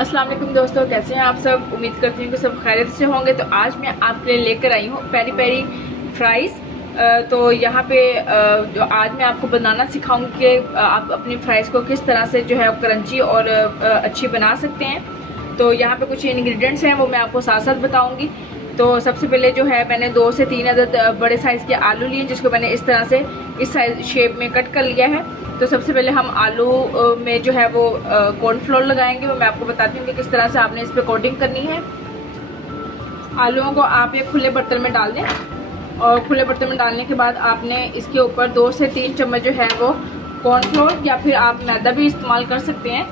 अस्सलाम वालेकुम दोस्तों, कैसे हैं आप सब। उम्मीद करती हूँ कि सब खैरियत से होंगे। तो आज मैं आपके लिए लेकर आई हूँ पेरी पेरी फ्राइज़। तो यहाँ पे जो आज मैं आपको बनाना सिखाऊंगी कि आप अपनी फ्राइज़ को किस तरह से जो है क्रंची और अच्छी बना सकते हैं। तो यहाँ पे कुछ इंग्रेडिएंट्स हैं वो मैं आपको साथ साथ बताऊंगी। तो सबसे पहले जो है मैंने 2 से 3 अदद बड़े साइज़ के आलू लिए, जिसको मैंने इस तरह से इस साइज शेप में कट कर लिया है। तो सबसे पहले हम आलू में जो है वो कॉर्नफ्लोर लगाएंगे। वो मैं आपको बताती हूँ कि किस तरह से आपने इस पर कोटिंग करनी है। आलूओं को आप एक खुले बर्तन में डाल दें और खुले बर्तन में डालने के बाद आपने इसके ऊपर 2 से 3 चम्मच जो है वो कॉर्नफ्लोर या फिर आप मैदा भी इस्तेमाल कर सकते हैं।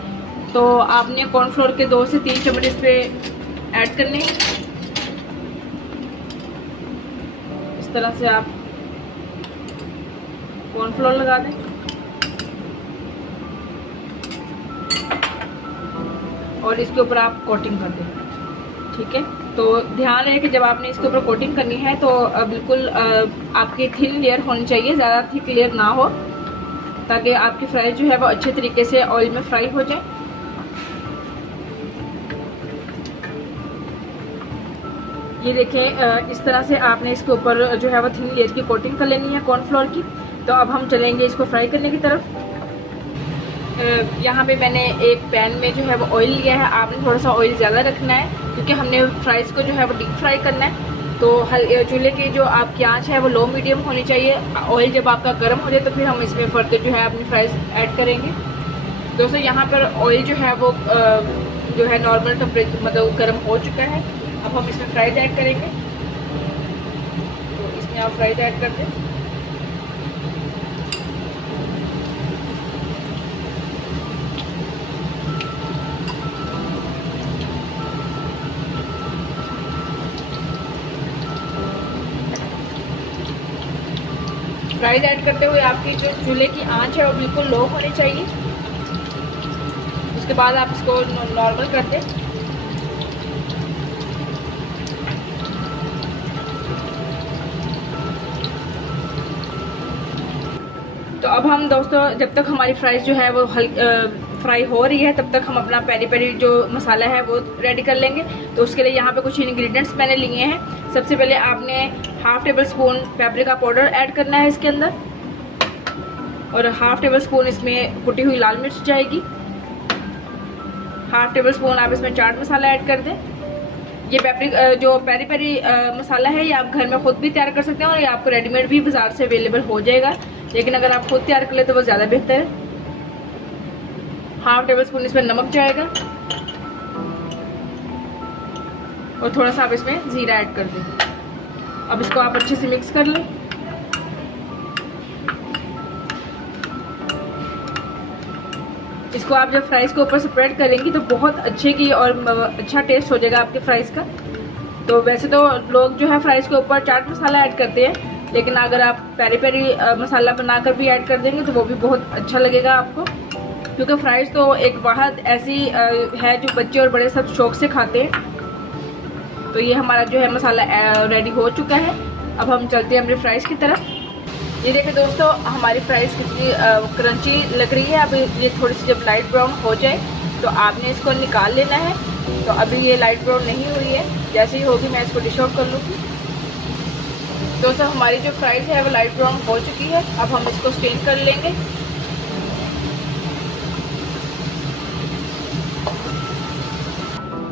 तो आपने कॉर्नफ्लोर के 2 से 3 चम्मच इस पर ऐड करने हैं। इस तरह से आप कॉर्नफ्लोर लगा दें और इसके ऊपर आप कोटिंग कर दें। ठीक है, तो ध्यान रहे कि जब आपने इसके ऊपर कोटिंग करनी है तो बिल्कुल आपकी थिन लेयर होनी चाहिए, ज़्यादा थिक लेयर ना हो, ताकि आपकी फ्राई जो है वो अच्छे तरीके से ऑयल में फ्राई हो जाए। ये देखें, इस तरह से आपने इसके ऊपर जो है वो थिन लेयर की कोटिंग कर लेनी है कॉर्नफ्लोर की। तो अब हम चलेंगे इसको फ्राई करने की तरफ। यहाँ पे मैंने एक पैन में जो है वो ऑयल लिया है। आपने थोड़ा सा ऑयल ज़्यादा रखना है क्योंकि हमने फ्राइज़ को जो है वो डीप फ्राई करना है। तो चूल्हे की जो आपकी आंच है वो लो मीडियम होनी चाहिए। ऑयल जब आपका गर्म हो जाए तो फिर हम इसमें फर्दर जो है अपनी फ्राइज़ ऐड करेंगे। दोस्तों यहाँ पर ऑयल जो है वो जो है नॉर्मल टेम्परेचर मतलब गर्म हो चुका है। अब हम इसमें फ्राइज़ ऐड करेंगे। तो इसमें आप फ्राइज़ ऐड कर दें। फ्राइज़ ऐड करते हुए आपकी जो चूल्हे की आंच है वो बिल्कुल लो होनी चाहिए। उसके बाद आप इसको नॉर्मल कर दें। तो अब हम दोस्तों जब तक हमारी फ्राइज़ जो है वो फ्राई हो रही है तब तक हम अपना पेरी पेरी जो मसाला है वो रेडी कर लेंगे। तो उसके लिए यहाँ पे कुछ इंग्रेडिएंट्स मैंने लिए हैं। सबसे पहले आपने half table spoon paprika powder add करना है इसके अंदर और हाफ टेबल स्पून इसमें कुटी हुई लाल मिर्च जाएगी। हाफ टेबल स्पून आप इसमें चाट मसाला ऐड कर दें। ये जो पेरी पेरी मसाला है ये आप घर में खुद भी तैयार कर सकते हैं और ये आपको रेडीमेड भी बाजार से अवेलेबल हो जाएगा, लेकिन अगर आप खुद तैयार कर ले तो वो ज़्यादा बेहतर है। हाफ टेबल स्पून इसमें नमक जाएगा और थोड़ा सा आप इसमें जीरा ऐड कर दें। अब इसको आप अच्छे से मिक्स कर लें। इसको आप जब फ्राइज़ के ऊपर स्प्रेड करेंगी तो बहुत अच्छे की और अच्छा टेस्ट हो जाएगा आपके फ्राइज़ का। तो वैसे तो लोग जो है फ्राइज़ के ऊपर चाट मसाला ऐड करते हैं, लेकिन अगर आप पेरी पेरी मसाला बनाकर भी ऐड कर देंगे तो वो भी बहुत अच्छा लगेगा आपको, क्योंकि फ्राइज़ तो एक वाहद ऐसी है जो बच्चे और बड़े सब शौक से खाते हैं। तो ये हमारा जो है मसाला रेडी हो चुका है। अब हम चलते हैं अपने फ्राइज़ की तरफ। ये देखिए दोस्तों, हमारी फ्राइज़ कितनी क्रंची लग रही है। अब ये थोड़ी सी जब लाइट ब्राउन हो जाए तो आपने इसको निकाल लेना है। तो अभी ये लाइट ब्राउन नहीं हुई है, जैसे ही होगी मैं इसको डिश आउट कर लूँगी। दोस्तों हमारी जो फ्राइज़ है वो लाइट ब्राउन हो चुकी है। अब हम इसको स्टेन कर लेंगे।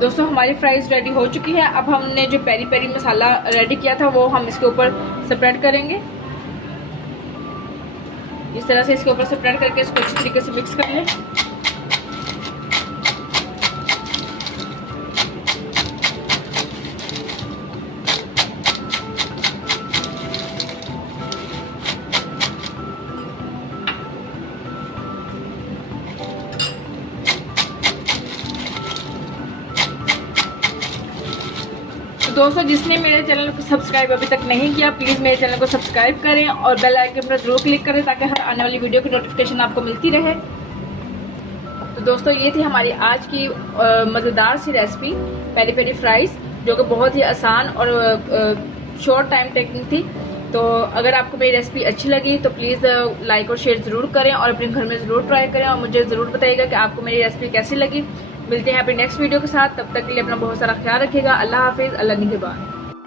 दोस्तों हमारी फ्राइज़ रेडी हो चुकी है। अब हमने जो पेरी पेरी मसाला रेडी किया था वो हम इसके ऊपर स्प्रेड करेंगे। इस तरह से इसके ऊपर स्प्रेड करके इसको अच्छी तरीके से मिक्स कर लें। दोस्तों जिसने मेरे चैनल को सब्सक्राइब अभी तक नहीं किया प्लीज़ मेरे चैनल को सब्सक्राइब करें और बेल आइकन पर जरूर क्लिक करें ताकि हर आने वाली वीडियो की नोटिफिकेशन आपको मिलती रहे। तो दोस्तों ये थी हमारी आज की मज़ेदार सी रेसिपी पेरी पेरी फ्राइज़, जो कि बहुत ही आसान और शॉर्ट टाइम टेकिंग थी। तो अगर आपको मेरी रेसिपी अच्छी लगी तो प्लीज़ लाइक और शेयर ज़रूर करें और अपने घर में ज़रूर ट्राई करें और मुझे ज़रूर बताइएगा कि आपको मेरी रेसिपी कैसी लगी। मिलते हैं अपने नेक्स्ट वीडियो के साथ। तब तक के लिए अपना बहुत सारा ख्याल रखिएगा। अल्लाह हाफिज़, अल्लाह निगहबान।